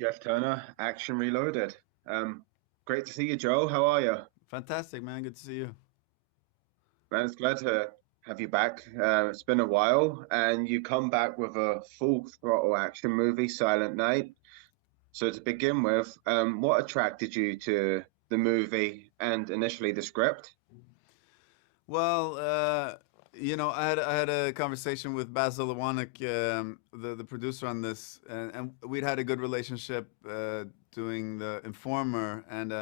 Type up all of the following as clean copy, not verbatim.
Jeff Turner, Action Reloaded. Um, Great to see you, Joel. How are you? Fantastic, man. Good to see you. Man, it's glad to have you back. It's been a while, and you come back with a full throttle action movie, Silent Night. So to begin with, what attracted you to the movie and initially the script? Well, I had a conversation with Basil Iwanek, the producer on this, and we'd had a good relationship doing the Informer, and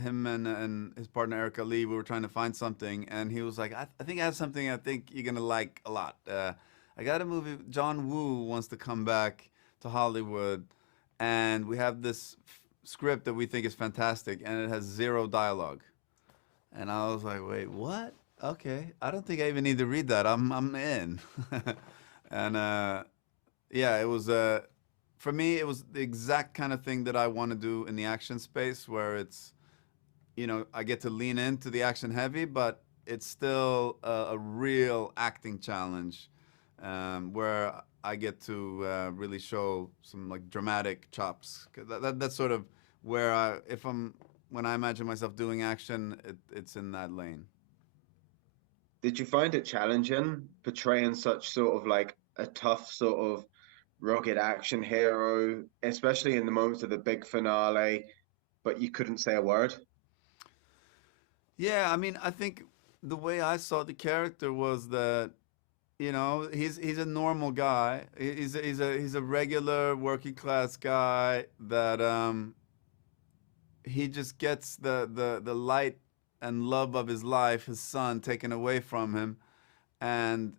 him and his partner Erica Lee, we were trying to find something, and he was like, I think I have something I think you're gonna like a lot. I got a movie. John Woo wants to come back to Hollywood, and we have this script that we think is fantastic, and it has zero dialogue. And I was like, wait, what? Okay, I don't think I even need to read that. I'm in. and yeah, it was for me it was the exact kind of thing that I want to do in the action space, where it's I get to lean into the action heavy, but it's still a real acting challenge, where I get to really show some like dramatic chops. 'Cause that's sort of where if I'm when I imagine myself doing action, it's in that lane. Did you find it challenging portraying such sort of like a tough sort of rugged action hero, especially in the moments of the big finale, but you couldn't say a word? Yeah, I mean, I think the way I saw the character was that he's a normal guy. He's a regular working class guy that he just gets the light and love of his life, his son, taken away from him, and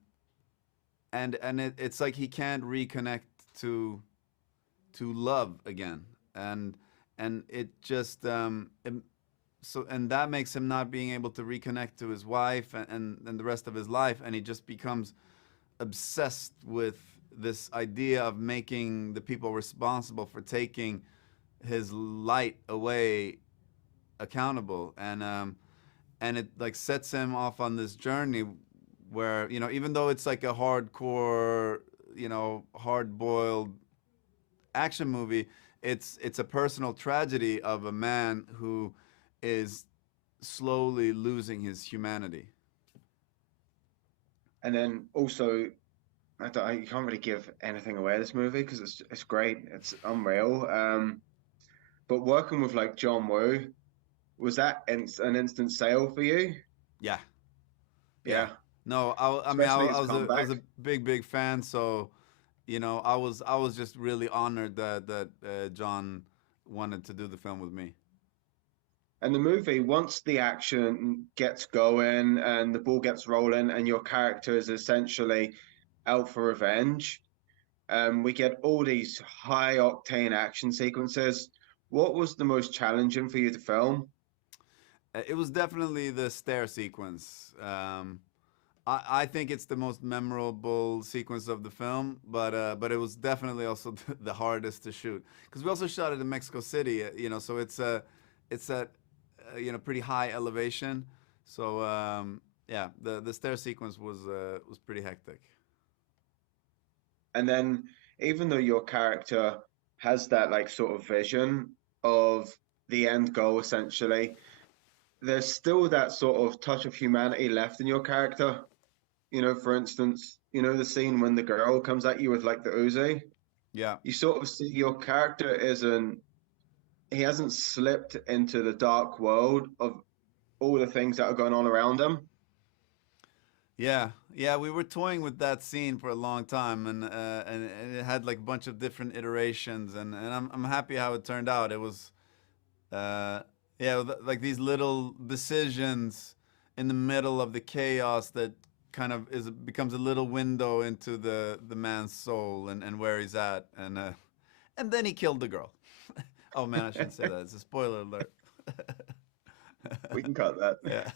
it's like he can't reconnect to love again, and it just and that makes him not being able to reconnect to his wife and the rest of his life, and he just becomes obsessed with this idea of making the people responsible for taking his light away accountable, and it like sets him off on this journey where even though it's like a hardcore, hard boiled action movie, it's a personal tragedy of a man who is slowly losing his humanity. And then also, you can't really give anything away this movie because it's great, it's unreal. But working with like John Woo, was that an instant sale for you? Yeah, yeah. Yeah, No, I mean, especially his I was comeback. a big fan. So, I was just really honored that John wanted to do the film with me. And the movie, once the action gets going and the ball gets rolling, and your character is essentially out for revenge, we get all these high octane action sequences. What was the most challenging for you to film? It was definitely the stair sequence. I think it's the most memorable sequence of the film, but it was definitely also the hardest to shoot because we also shot it in Mexico City. So it's at pretty high elevation. So yeah, the stair sequence was pretty hectic. And then, even though your character has that like sort of vision of the end goal, essentially, there's still that sort of touch of humanity left in your character. For instance, the scene when the girl comes at you with like the Uzi. Yeah. You sort of see your character isn't, he hasn't slipped into the dark world of all the things that are going on around him. Yeah, yeah, we were toying with that scene for a long time, and it had like a bunch of different iterations, and I'm happy how it turned out. It was uh, yeah, like these little decisions in the middle of the chaos that kind of is becomes a little window into the man's soul and where he's at, and then he killed the girl. Oh man, I shouldn't say that. It's a spoiler alert. We can cut that. Yeah,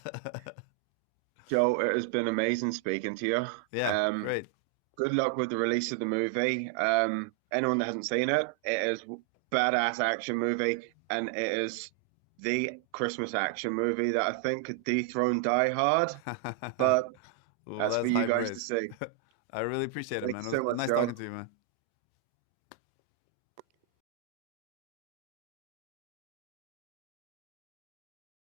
Joe, it has been amazing speaking to you. yeah, Um, great. Good luck with the release of the movie. Anyone that hasn't seen it, it is badass action movie, and it is the Christmas action movie that I think could dethrone Die Hard. But Well, that's for that's you high guys to praise. see. I really appreciate it, Thank you man. It was so much, nice talking Joe. to you, man.